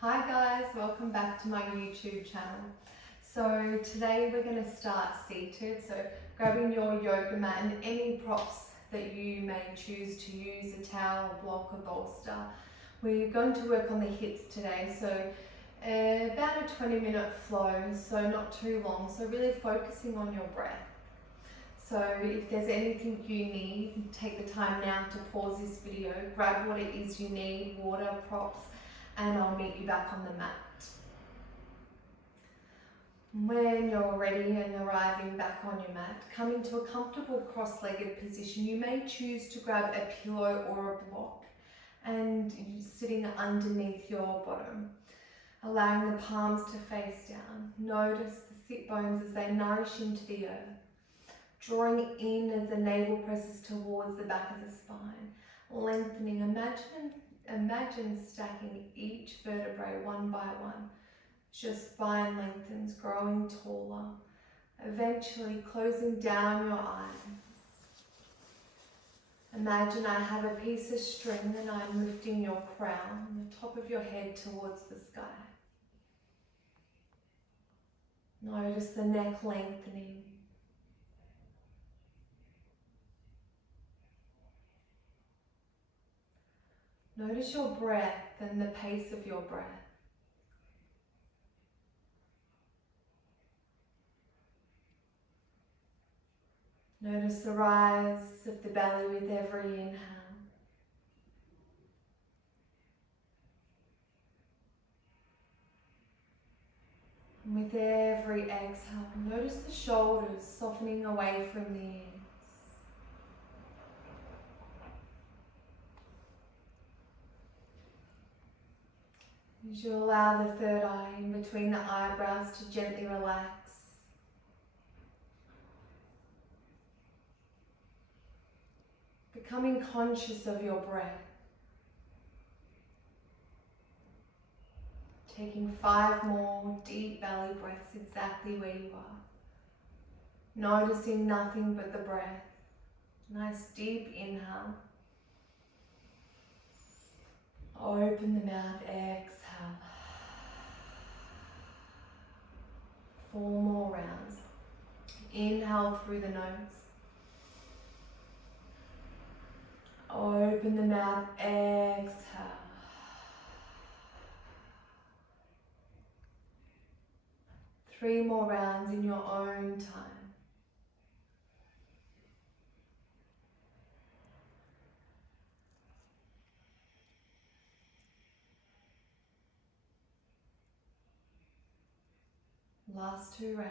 Hi guys, welcome back to my YouTube channel. So today we're going to start seated, so grabbing your yoga mat and any props that you may choose to use, a towel, a block, a bolster. We're going to work on the hips today, so about a 20-minute flow, so not too long, so really focusing on your breath. So if there's anything you need, take the time now to pause this video, grab what it is you need, water, props, and I'll meet you back on the mat. When you're ready and arriving back on your mat, come into a comfortable cross-legged position. You may choose to grab a pillow or a block and sitting underneath your bottom, allowing the palms to face down. Notice the sit bones as they nourish into the earth, drawing in as the navel presses towards the back of the spine, lengthening. Imagine stacking each vertebrae one by one. As your spine lengthens, growing taller, eventually closing down your eyes. Imagine I have a piece of string and I'm lifting your crown, the top of your head towards the sky. Notice the neck lengthening. Notice your breath and the pace of your breath. Notice the rise of the belly with every inhale. And with every exhale, notice the shoulders softening away from the ears. As you allow the third eye in between the eyebrows to gently relax. Becoming conscious of your breath. Taking 5 more deep belly breaths exactly where you are. Noticing nothing but the breath. Nice deep inhale. Open the mouth, exhale. 4 more rounds. Inhale through the nose. Open the mouth, exhale. 3 more rounds in your own time. Last 2 rounds.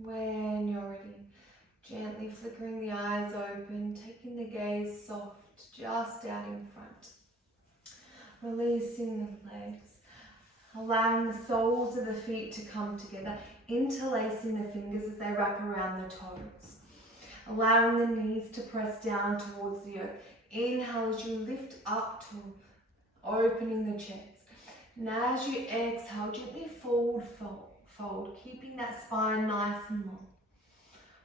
When you're ready, gently flickering the eyes open, taking the gaze soft, just out in front. Releasing the legs, allowing the soles of the feet to come together, interlacing the fingers as they wrap around the toes. Allowing the knees to press down towards the earth. Inhale as you lift up to opening the chest. And as you exhale, gently fold, keeping that spine nice and long.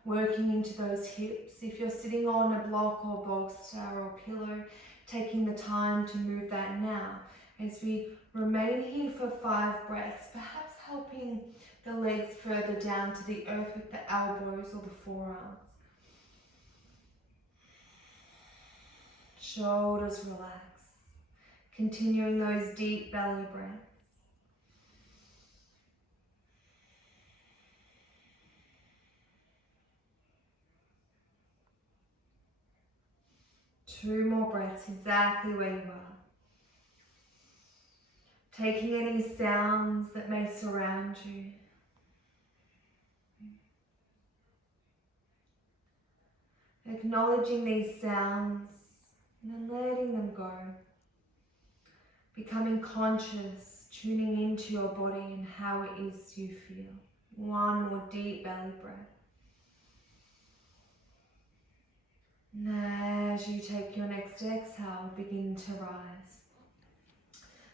Working into those hips. If you're sitting on a block or bolster or pillow, taking the time to move that now. As we remain here for 5 breaths, perhaps helping the legs further down to the earth with the elbows or the forearms. Shoulders relax. Continuing those deep belly breaths. Two more breaths exactly where you are. Taking any sounds that may surround you. Acknowledging these sounds and then letting them go. Becoming conscious, tuning into your body and how it is you feel. 1 more deep belly breath. And as you take your next exhale, begin to rise.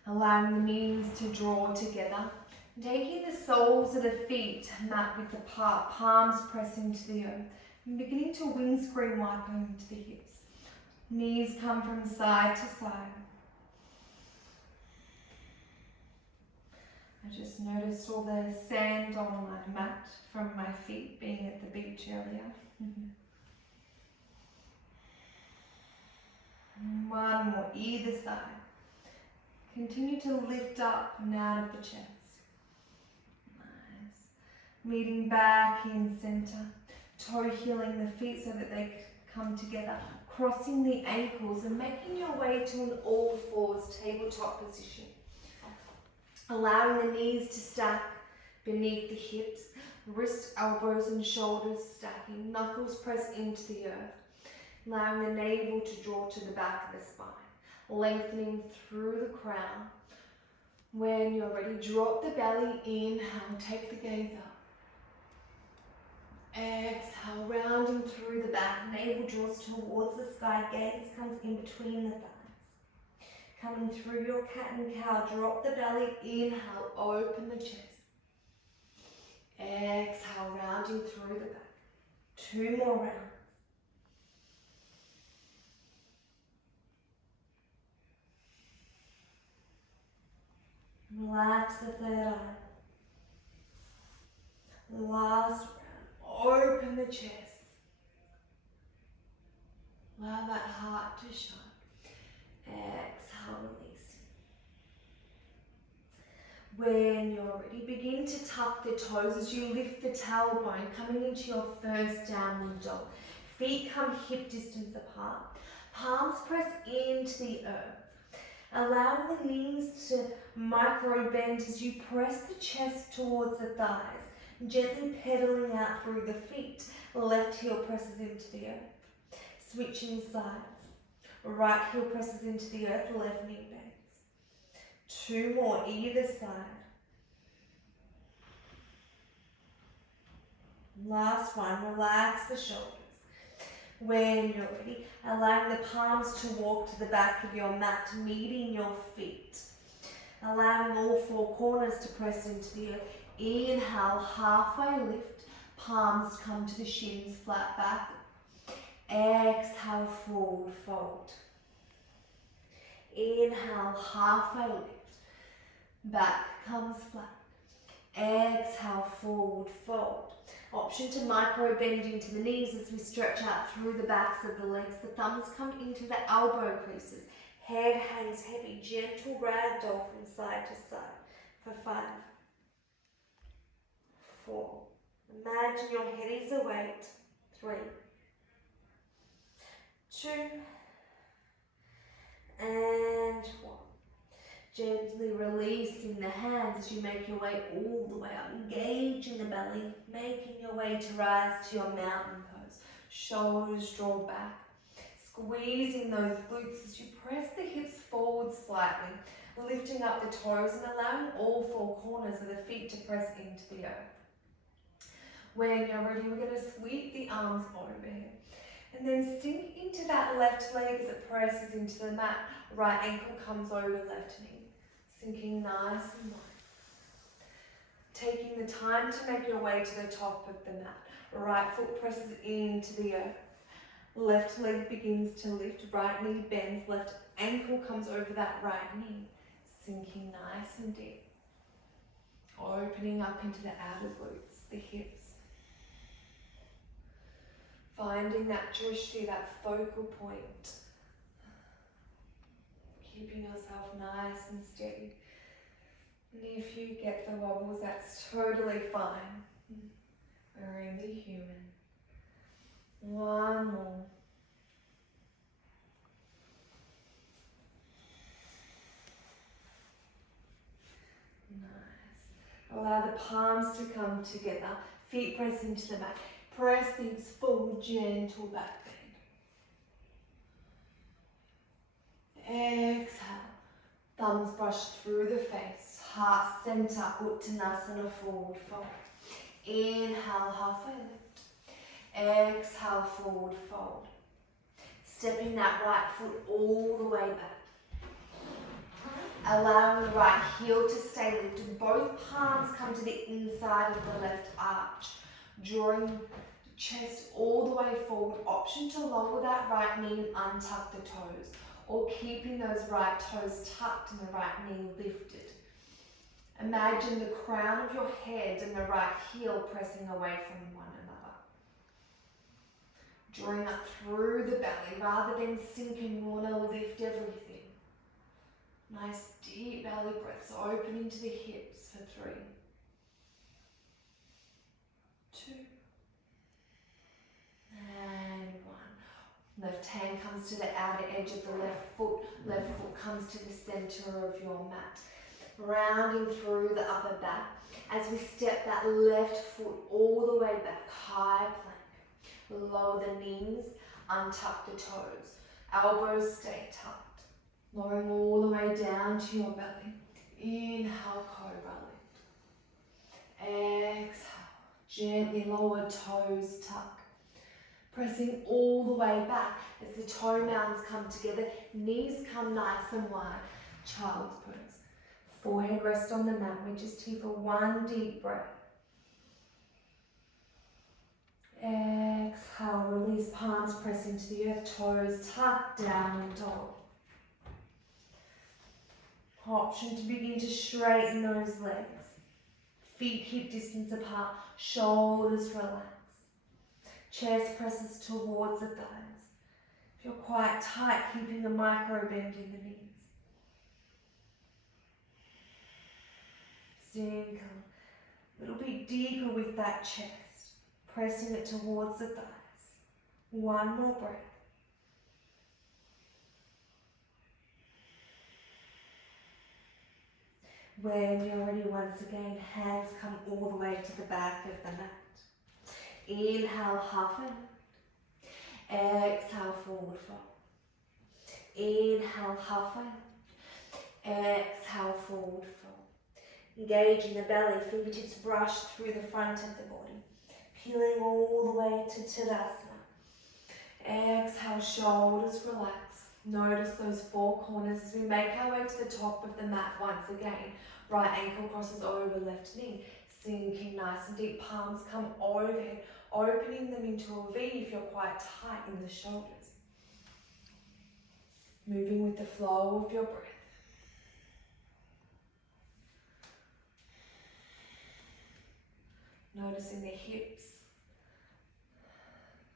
Allowing the knees to draw together. Taking the soles of the feet, mat width apart, palms pressing to the earth. And beginning to windscreen wipe into the hips. Knees come from side to side. I just noticed all the sand on my mat from my feet being at the beach earlier. One more, either side. Continue to lift up and out of the chest. Nice. Meeting back in center. Toe heeling the feet so that they come together. Crossing the ankles and making your way to an all fours tabletop position. Allowing the knees to stack beneath the hips. Wrists, elbows and shoulders stacking. Knuckles press into the earth. Allowing the navel to draw to the back of the spine. Lengthening through the crown. When you're ready, drop the belly, inhale, take the gaze up. Exhale, rounding through the back, navel draws towards the sky, gaze comes in between the thighs. Coming through your cat and cow, drop the belly, inhale, open the chest. Exhale, rounding through the back. 2 more rounds. Relax the third eye. Last round. Open the chest. Allow that heart to shine. Exhale, release. When you're ready, begin to tuck the toes as you lift the tailbone, coming into your first downward dog. Feet come hip distance apart. Palms press into the earth. Allow the knees to micro bend as you press the chest towards the thighs, gently pedaling out through the feet. Left heel presses into the earth. Switching sides. Right heel presses into the earth, left knee bends. 2 more, either side. Last one, relax the shoulders. When you're ready, allowing the palms to walk to the back of your mat, meeting your feet. Allowing all 4 corners to press into the earth. Inhale, halfway lift, palms come to the shins, flat back. Exhale, forward fold. Inhale, halfway lift, back comes flat. Exhale, forward fold. Option to micro bend into the knees as we stretch out through the backs of the legs. The thumbs come into the elbow creases. Head hangs heavy, gentle ragdoll from side to side. For 5, 4. Imagine your head is a weight. 3, 2, and 1. Gently releasing the hands as you make your way all the way up, engaging the belly, making your way to rise to your mountain pose. Shoulders draw back, squeezing those glutes as you press the hips forward slightly, lifting up the toes and allowing all 4 corners of the feet to press into the earth. When you're ready, we're going to sweep the arms overhead. And then sink into that left leg as it presses into the mat. Right ankle comes over left knee. Sinking nice and low. Taking the time to make your way to the top of the mat. Right foot presses into the earth. Left leg begins to lift. Right knee bends. Left ankle comes over that right knee. Sinking nice and deep. Opening up into the outer glutes, the hips. Finding that drishti, that focal point. Keeping yourself nice and steady. And if you get the wobbles, that's totally fine. We're only human. 1 more. Nice. Allow the palms to come together. Feet press into the mat. Press things forward, gentle back bend. Exhale. Thumbs brush through the face. Heart center, Uttanasana, forward fold. Inhale, halfway lift. Exhale, forward fold. Stepping that right foot all the way back. Allowing the right heel to stay lifted. Both palms come to the inside of the left arch. Drawing the chest all the way forward. Option to lower that right knee and untuck the toes. Or keeping those right toes tucked and the right knee lifted. Imagine the crown of your head and the right heel pressing away from one another. Drawing up through the belly rather than sinking, you want to lift everything. Nice deep belly breaths, opening to the hips for 3, 2, and 1. Left hand comes to the outer edge of the left foot comes to the center of your mat. Rounding through the upper back as we step that left foot all the way back, high plank. Lower the knees, untuck the toes. Elbows stay tucked. Lowering all the way down to your belly. Inhale, cobra lift. Exhale, gently lower toes tuck. Pressing all the way back as the toe mounds come together. Knees come nice and wide. Child's pose. Forehead rest on the mat. We're just here for 1 deep breath. Exhale, release palms press into the earth, toes tuck down and dog. Option to begin to straighten those legs. Feet hip distance apart, shoulders relax. Chest presses towards the thighs. If you're quite tight, keeping a micro bend in the knees. Sink a little bit deeper with that chest, pressing it towards the thighs. 1 more breath. When you're ready, once again, hands come all the way to the back of the mat. Inhale, half and exhale, forward fold. Inhale, half and exhale, forward fold. Engaging the belly, fingertips brush through the front of the body. Peeling all the way to Tadasana. Exhale, shoulders relax. Notice those 4 corners as we make our way to the top of the mat once again. Right ankle crosses over left knee. Sinking nice and deep, palms come overhead, opening them into a V if you're quite tight in the shoulders. Moving with the flow of your breath. Noticing the hips,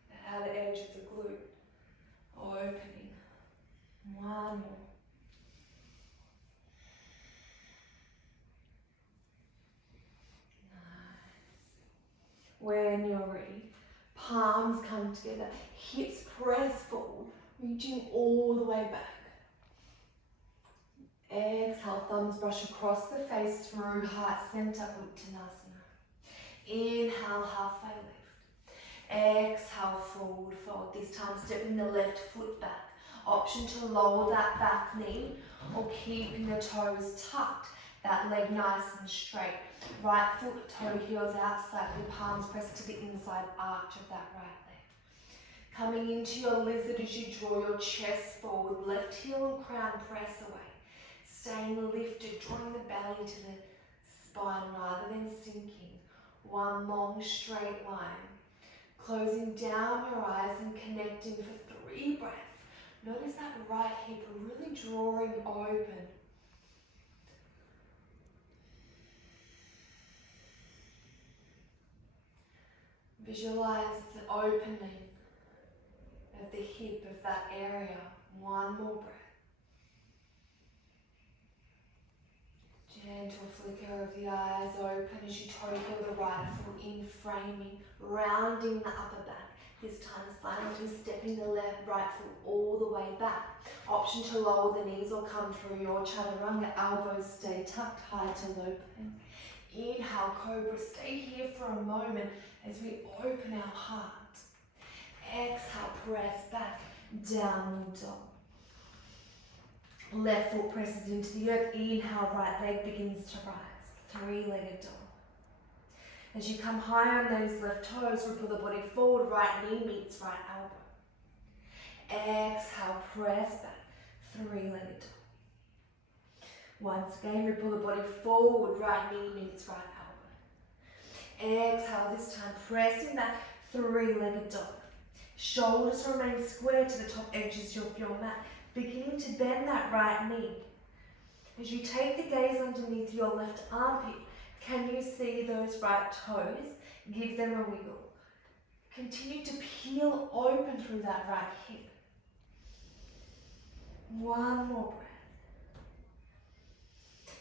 the outer edge of the glute, opening. 1 more. When you're ready, palms come together, hips press forward, reaching all the way back. Exhale, thumbs brush across the face through heart center, Uttanasana. Inhale, halfway lift. Exhale, forward fold. This time stepping the left foot back. Option to lower that back knee or keeping the toes tucked. That leg nice and straight. Right foot, toe heels out slightly, palms pressed to the inside arch of that right leg. Coming into your lizard as you draw your chest forward, left heel and crown press away. Staying lifted, drawing the belly to the spine rather than sinking. 1 long straight line. Closing down your eyes and connecting for 3 breaths. Notice that right hip really drawing open. Visualize the opening of the hip of that area. 1 more breath. Gentle flicker of the eyes open as you toe heel the right foot in, framing, rounding the upper back. This time silently stepping the right foot all the way back. Option to lower the knees or come through your chaturanga. Elbows stay tucked, high to low plank. Inhale, cobra. Stay here for a moment as we open our heart. Exhale, press back, downward dog. Left foot presses into the earth. Inhale, right leg begins to rise. 3-legged dog. As you come high on those left toes, ripple the body forward, right knee meets right elbow. Exhale, press back, three-legged dog. Once again, ripple the body forward, right knee meets right elbow. Exhale, this time pressing back, three-legged dog. Shoulders remain square to the top edges of your mat, beginning to bend that right knee. As you take the gaze underneath your left armpit, can you see those right toes? Give them a wiggle. Continue to peel open through that right hip. One more breath.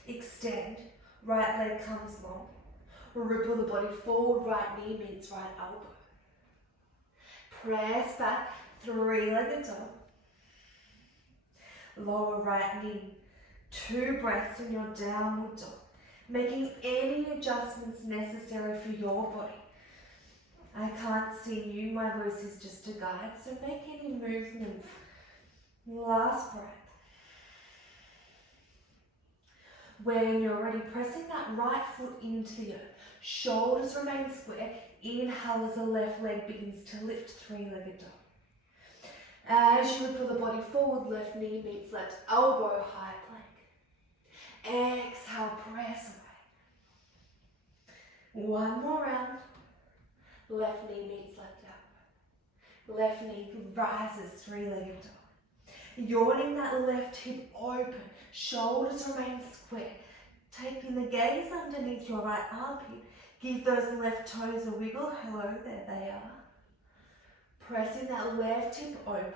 Extend, right leg comes long. Ripple the body forward, right knee meets right elbow. Press back, three-legged dog. Lower right knee. 2 breaths in your downward dog. Making any adjustments necessary for your body. I can't see you, my voice is just a guide, so make any movements. Last breath. When you're ready, pressing that right foot into the earth. Shoulders remain square. Inhale as the left leg begins to lift, three-legged dog. As you ripple the body forward, left knee meets left elbow, high plank. Exhale, press away. One more round. Left knee meets left elbow. Left knee rises, three-legged dog. Yawning that left hip open. Shoulders remain square. Taking the gaze underneath your right armpit. Give those left toes a wiggle. Hello, there they are. Pressing that left hip open.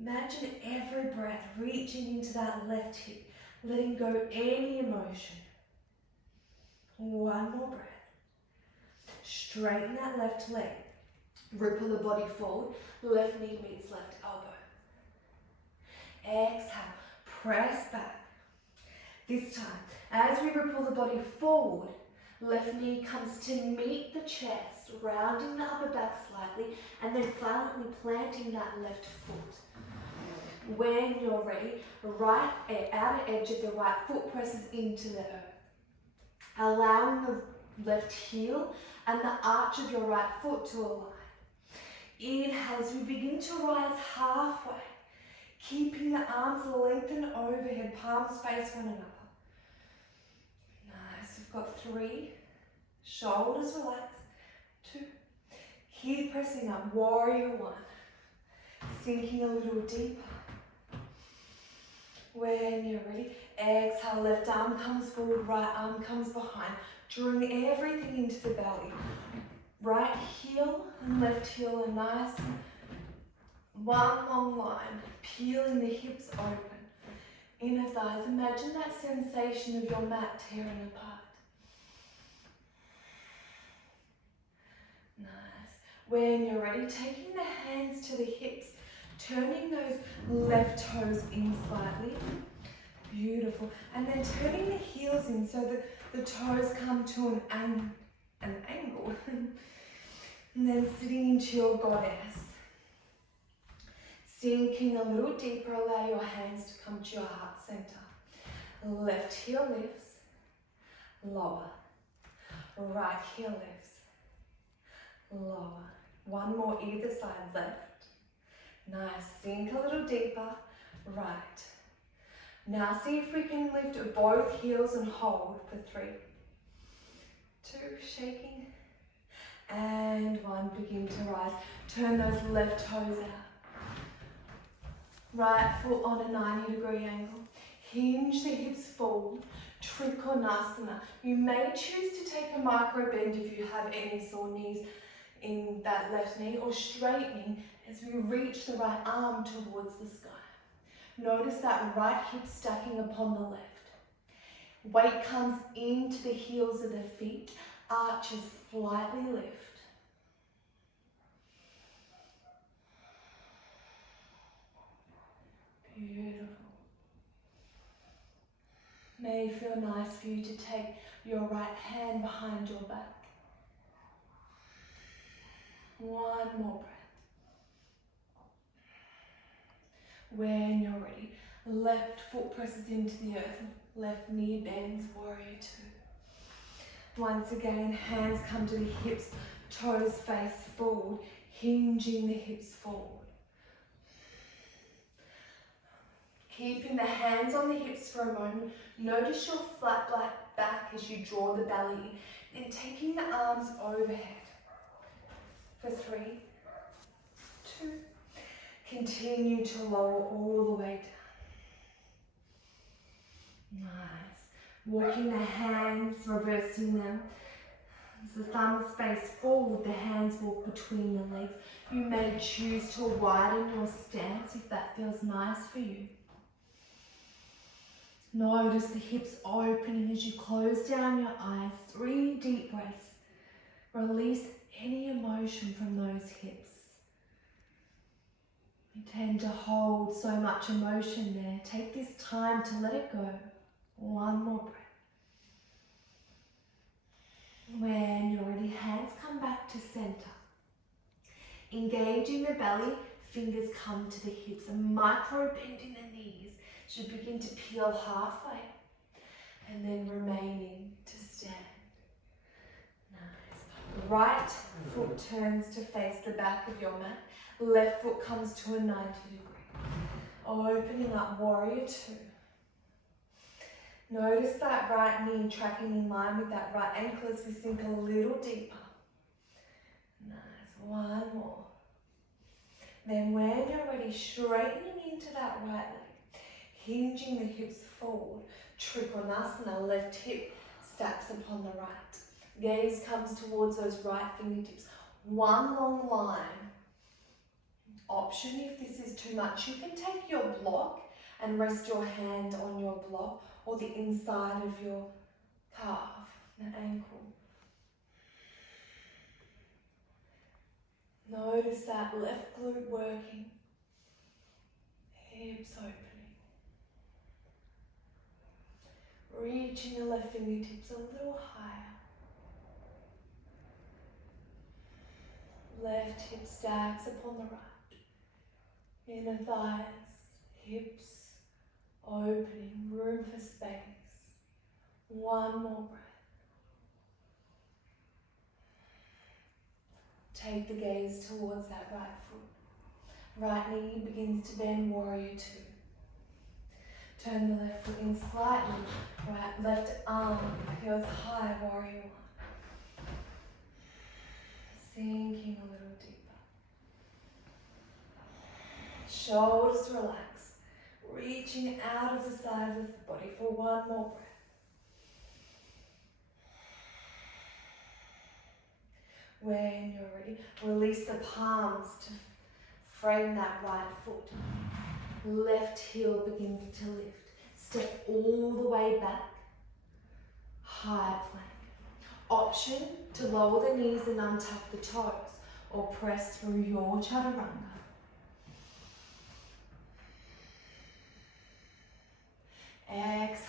Imagine every breath reaching into that left hip. Letting go any emotion. One more breath. Straighten that left leg. Ripple the body forward. Left knee meets left elbow. Exhale. Press back. This time, as we ripple the body forward, left knee comes to meet the chest, rounding the upper back slightly, and then silently planting that left foot. When you're ready, right outer edge of the right foot presses into the earth, allowing the left heel and the arch of your right foot to align. Inhale as we begin to rise halfway, keeping the arms lengthened overhead, palms face one another. Nice, we've got 3, shoulders relax, 2, keep pressing up, warrior 1, sinking a little deeper. When you're ready, exhale, left arm comes forward, right arm comes behind, drawing everything into the belly. Right heel and left heel are nice. One long line, peeling the hips open. Inner thighs, imagine that sensation of your mat tearing apart. Nice. When you're ready, taking the hands to the hips, turning those left toes in slightly. Beautiful. And then turning the heels in so that the toes come to an angle. And then sitting into your goddess. Sinking a little deeper, allow your hands to come to your heart center. Left heel lifts, lower. Right heel lifts, lower. One more either side, left. Nice, sink a little deeper, right. Now see if we can lift both heels and hold for 3, 2, shaking, and 1, begin to rise. Turn those left toes out. Right foot on a 90-degree angle. Hinge the hips forward, Trikonasana. You may choose to take a micro bend if you have any sore knees in that left knee, or straightening as we reach the right arm towards the sky. Notice that right hip stacking upon the left. Weight comes into the heels of the feet, arches slightly lift. Beautiful. May it feel nice for you to take your right hand behind your back. One more breath. When you're ready, left foot presses into the earth, left knee bends, warrior 2. Once again, hands come to the hips, toes face forward, hinging the hips forward. Keeping the hands on the hips for a moment. Notice your flat back as you draw the belly in. And taking the arms overhead. For 3, 2. Continue to lower all the way down. Nice. Walking the hands, reversing them. As the thumbs face forward, the hands walk between the legs. You may choose to widen your stance if that feels nice for you. Notice the hips opening as you close down your eyes. 3 deep breaths. Release any emotion from those hips. You tend to hold so much emotion there. Take this time to let it go. 1 more breath. When you're ready, hands come back to center. Engaging the belly, fingers come to the hips. A micro bend in the knees should begin to peel halfway. And then remaining to stand. Nice. Right foot turns to face the back of your mat. Left foot comes to a 90 degree. Opening up, warrior 2. Notice that right knee tracking in line with that right ankle as we sink a little deeper. Nice, 1 more. Then when you're ready, straightening into that right leg, hinging the hips forward, Trikonasana, left hip stacks upon the right. Gaze comes towards those right fingertips. 1 long line. Option if this is too much, you can take your block and rest your hand on your block or the inside of your calf, the ankle. Notice that left glute working, hips opening. Reaching the left fingertips a little higher. Left hip stacks upon the right. Inner thighs, hips opening, room for space. 1 more breath. Take the gaze towards that right foot. Right knee begins to bend, warrior 2. Turn the left foot in slightly. Right, left arm goes high, warrior 1. Sinking a little deeper. Shoulders relax. Reaching out of the sides of the body for 1 more breath. When you're ready, release the palms to frame that right foot. Left heel begins to lift. Step all the way back. High plank. Option to lower the knees and untuck the toes or press through your chaturanga. Exhale,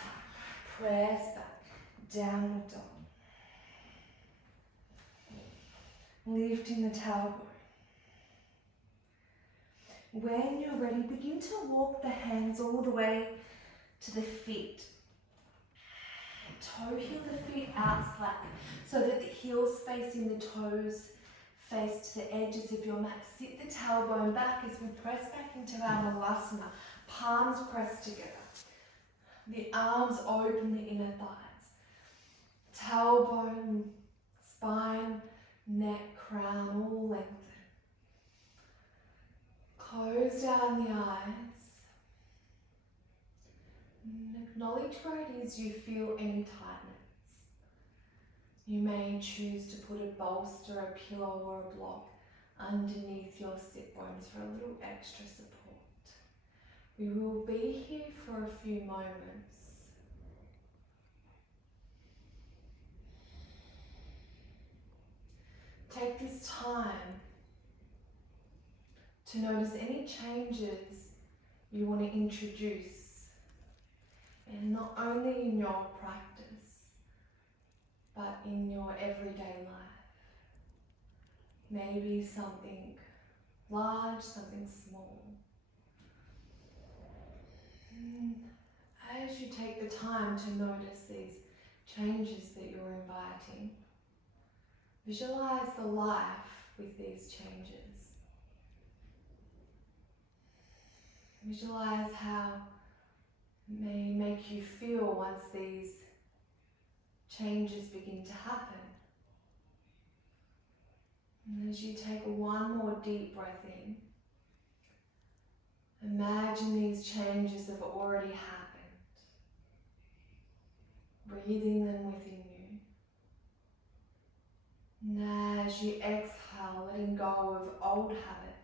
press back, downward dog. Lifting the tailbone. When you're ready, begin to walk the hands all the way to the feet. Toe heel the feet out slack so that the heels facing the toes face to the edges of your mat. Sit the tailbone back as we press back into our Malasana. Palms pressed together. The arms open the inner thighs. Tailbone, spine, neck, crown, all lengthen. Close down the eyes. And acknowledge where it is you feel any tightness. You may choose to put a bolster, a pillow or a block underneath your sit bones for a little extra support. We will be here for a few moments. Take this time to notice any changes you want to introduce, and not only in your practice, but in your everyday life. Maybe something large, something small. As you take the time to notice these changes that you're inviting, visualize the life with these changes. Visualize how It may make you feel once these changes begin to happen. And as you take one more deep breath in, imagine these changes have already happened. Breathing them within you. And as you exhale, letting go of old habits.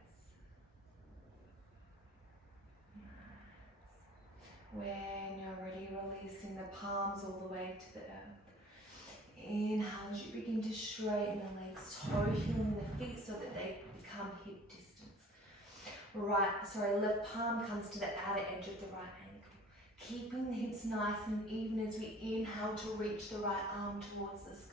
When you're ready, releasing the palms all the way to the earth. Inhale as you begin to straighten the legs, toe healing the feet so that they become hip distance. Left palm comes to the outer edge of the right ankle. Keeping the hips nice and even as we inhale to reach the right arm towards the sky.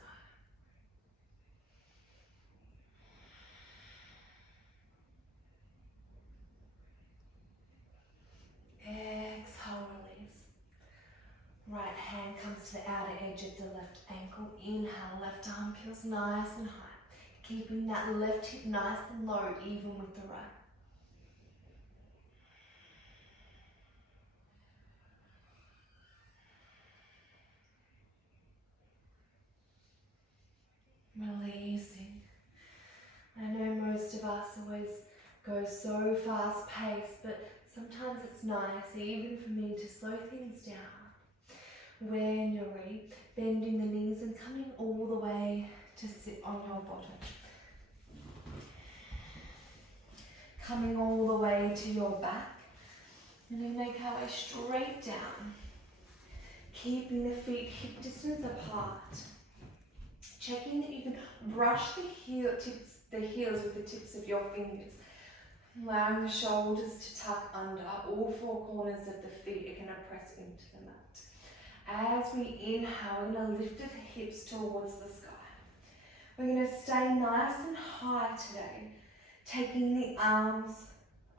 Exhale, release. Right hand comes to the outer edge of the left ankle. Inhale, left arm feels nice and high. Keeping that left hip nice and low, even with the right. Releasing. I know most of us always go so fast paced, but sometimes it's nice, even for me, to slow things down. When you're ready, bending the knees and coming all the way to sit on your bottom. Coming all the way to your back. And then make our way straight down. Keeping the feet hip distance apart. Checking that you can brush the heels with the tips of your fingers. Allowing the shoulders to tuck under. All four corners of the feet are going to press into the mat. As we inhale, we're going to lift the hips towards the sky. We're going to stay nice and high today. Taking the arms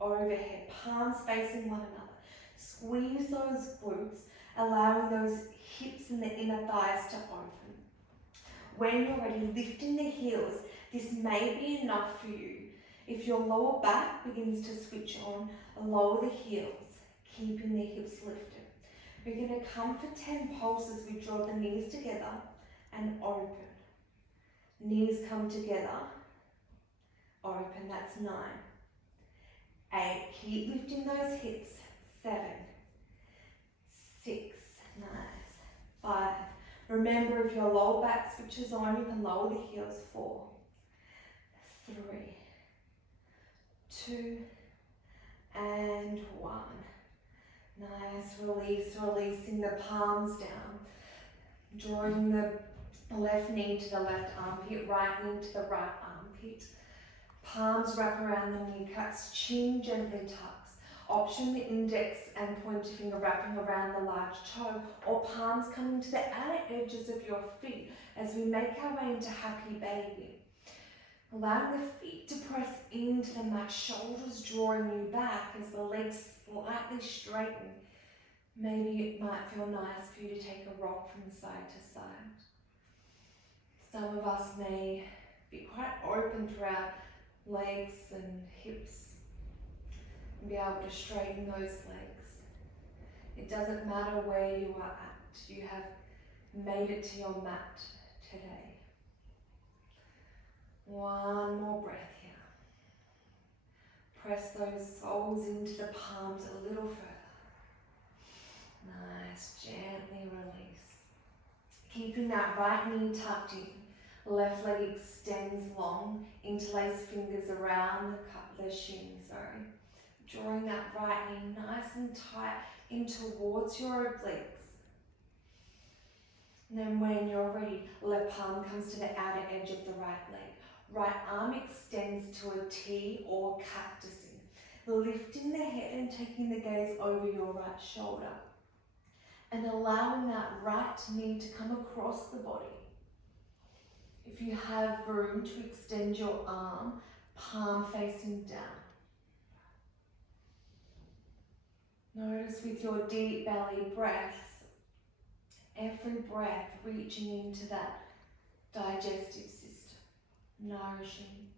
overhead, palms facing one another. Squeeze those glutes, allowing those hips and the inner thighs to open. When you're ready, lifting the heels. This may be enough for you. If your lower back begins to switch on, lower the heels, keeping the hips lifted. We're going to come for 10 pulses. We draw the knees together and open. Knees come together, open, that's 9. 8, keep lifting those hips. 7, 6, nice. 5, remember if your lower back switches on, you can lower the heels. 4, 3, 2, and 1. Nice, release, releasing the palms down. Drawing the left knee to the left armpit, right knee to the right armpit. Palms wrap around the kneecaps, chin gently tucks. Option the index and pointer finger wrapping around the large toe, or palms coming to the outer edges of your feet as we make our way into happy baby. Allowing the feet to press into the mat, shoulders drawing you back as the legs slightly straighten. Maybe it might feel nice for you to take a rock from side to side. Some of us may be quite open through our legs and hips and be able to straighten those legs. It doesn't matter where you are at, you have made it to your mat today. One more breath here. Press those soles into the palms a little further. Nice, gently release. Keeping that right knee tucked in. Left leg extends long, interlace fingers around the shin, Drawing that right knee nice and tight in towards your obliques. And then when you're ready, left palm comes to the outer edge of the right leg. Right arm extends to a T or cactusing. Lifting the head and taking the gaze over your right shoulder. And allowing that right knee to come across the body. If you have room to extend your arm, palm facing down. Notice with your deep belly breaths, every breath reaching into that digestive system, nourishing,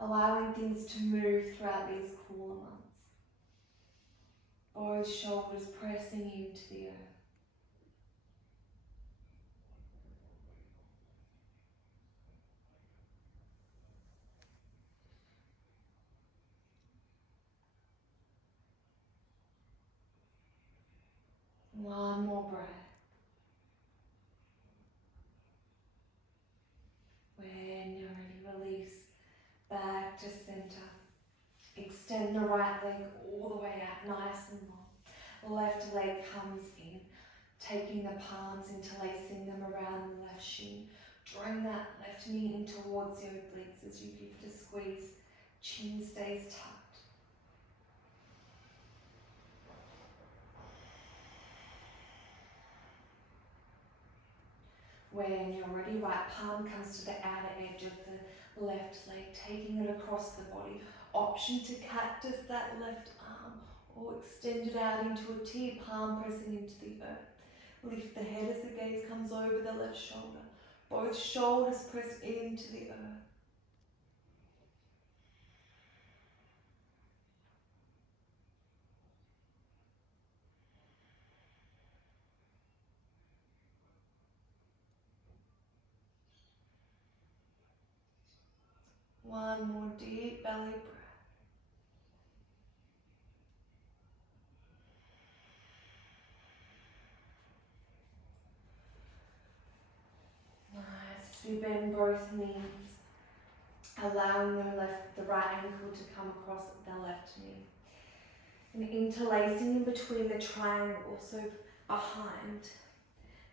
allowing things to move throughout these cooler months. Both shoulders pressing into the earth. One more breath. When you're ready, release back to center. Extend the right leg all the way out, nice and long. Left leg comes in, taking the palms, interlacing them around the left shin. Drawing that left knee in towards your obliques as you give it a squeeze. Chin stays tucked. When you're ready, right palm comes to the outer edge of the left leg, taking it across the body. Option to cactus that left arm or extend it out into a T, palm pressing into the earth. Lift the head as the gaze comes over the left shoulder. Both shoulders press into the earth. One more deep belly breath. Nice. As we bend both knees, allowing the right ankle to come across the left knee. And interlacing in between the triangle, so behind.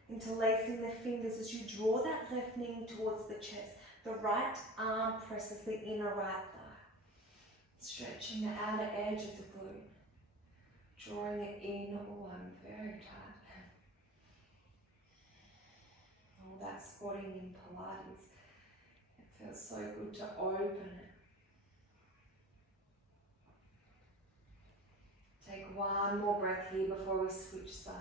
Interlacing the fingers as you draw that left knee towards the chest. The right arm presses the inner right thigh. Stretching the outer edge of the glute. Drawing it in, oh, I'm very tight. Oh, that's squatting in Pilates. It feels so good to open it. Take one more breath here before we switch sides.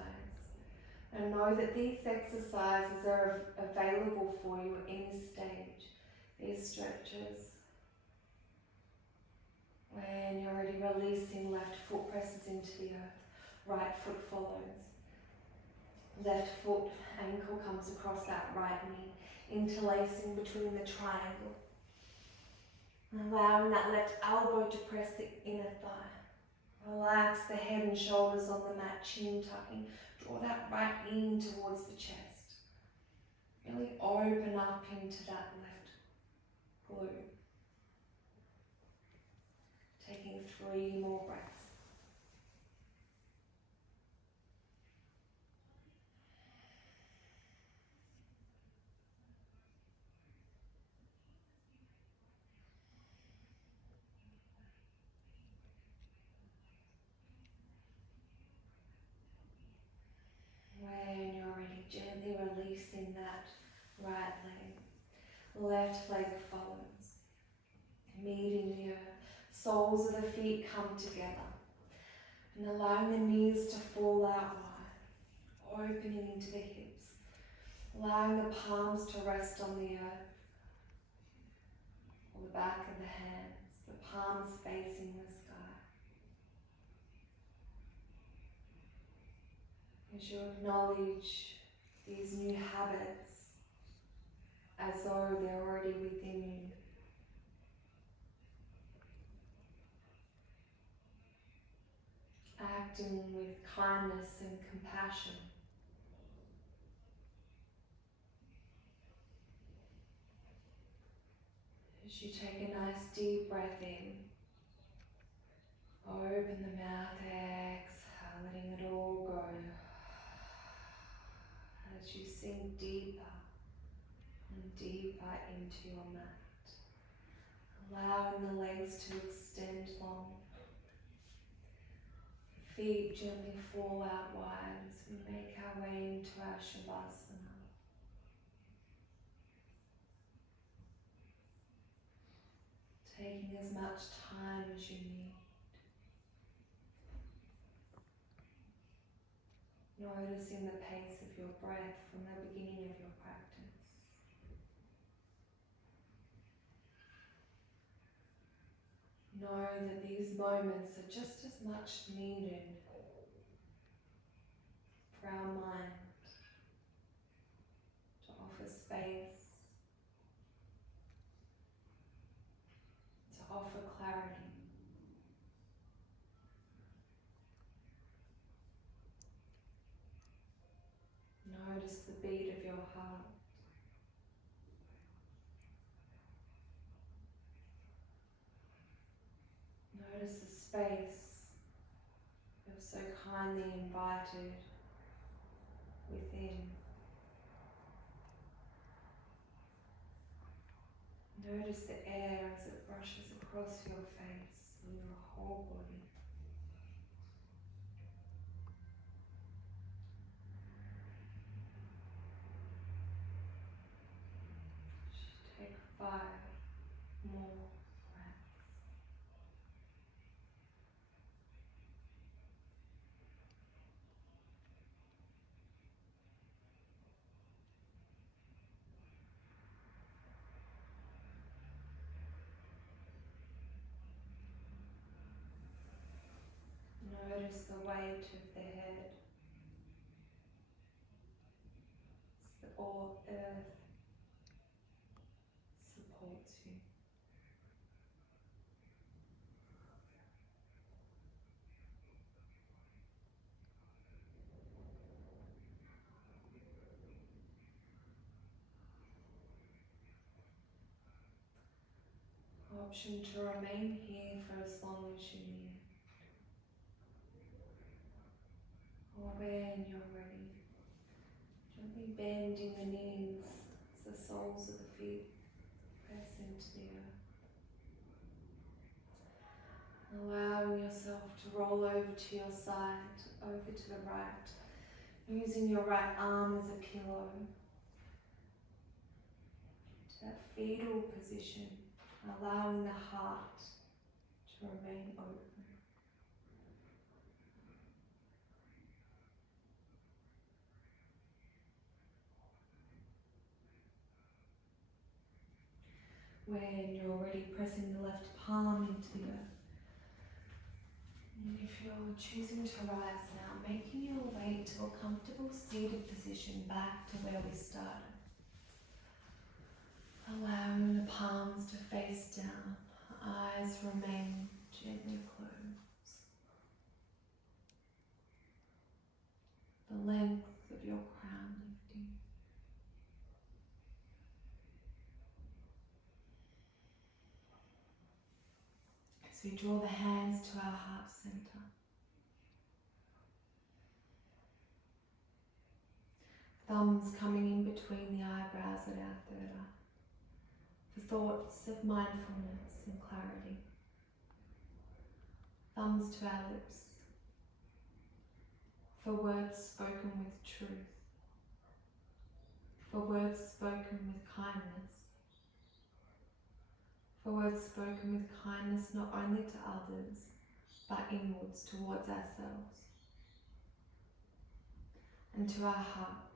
And know that these exercises are available for you at any stage. These stretches. When you're ready, releasing, left foot presses into the earth. Right foot follows. Left foot ankle comes across that right knee, interlacing between the triangle. Allowing that left elbow to press the inner thigh. Relax the head and shoulders on the mat, chin tucking. Draw that right knee in towards the chest. Really open up into that left glute. Taking 3 more breaths. When you're ready, gently releasing that right leg. Left leg follows. Meeting the earth. Soles of the feet come together. And allowing the knees to fall out wide. Opening into the hips. Allowing the palms to rest on the earth. Or the back of the hands. The palms facing the sky. As you acknowledge these new habits as though they're already within you. Acting with kindness and compassion. As you take a nice deep breath in, open the mouth, exhale, letting it all go. As you sink deeper and deeper into your mat, allowing the legs to extend long. Feet gently fall out wide as we make our way into our Shavasana. Taking as much time as you need. Noticing the pace of your breath from the beginning of your practice. Know that these moments are just as much needed for our mind to offer space, to offer clarity. Notice the beat of your heart. Notice the space you've so kindly invited within. Notice the air as it brushes across your face and your whole body. Just take 5 more breaths. Notice the weight of the head. As all earth supports you. Option to remain here for as long as you need. Or when you're ready, gently bending the knees as the soles of the feet press into the earth. Allowing yourself to roll over to your side, over to the right, using your right arm as a pillow. To that fetal position, allowing the heart to remain open. When you're ready, pressing the left palm into the earth. And if you're choosing to rise now, making your way to a comfortable seated position back to where we started. Allowing the palms to face down, eyes remain gently closed. The length of your crown lifting. As we draw the hands to our heart center. Thumbs coming in between the eyebrows at our third eye. For thoughts of mindfulness and clarity. Thumbs to our lips. For words spoken with truth. For words spoken with kindness. For words spoken with kindness not only to others, but inwards towards ourselves. And to our heart,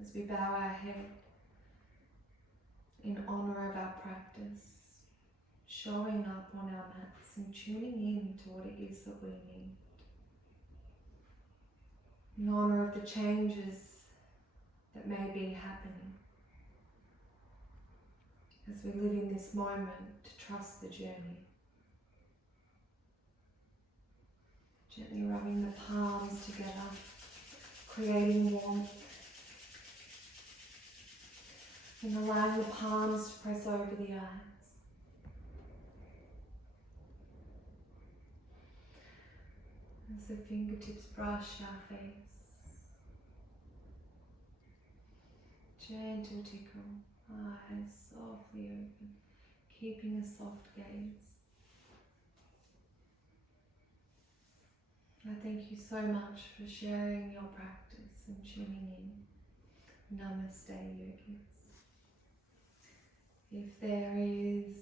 as we bow our head in honour of our practice, showing up on our mats and tuning in to what it is that we need. In honour of the changes that may be happening. As we live in this moment to trust the journey. Gently rubbing the palms together, creating warmth. And allowing the palms to press over the eyes. As the fingertips brush our face. Gentle tickle, eyes softly open, keeping a soft gaze. I thank you so much for sharing your practice and tuning in. Namaste, yogis. If there is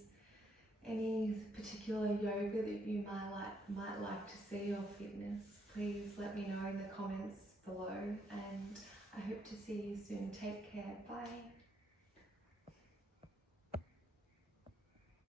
any particular yoga that you might like to see or fitness, please let me know in the comments below, and I hope to see you soon. Take care. Bye.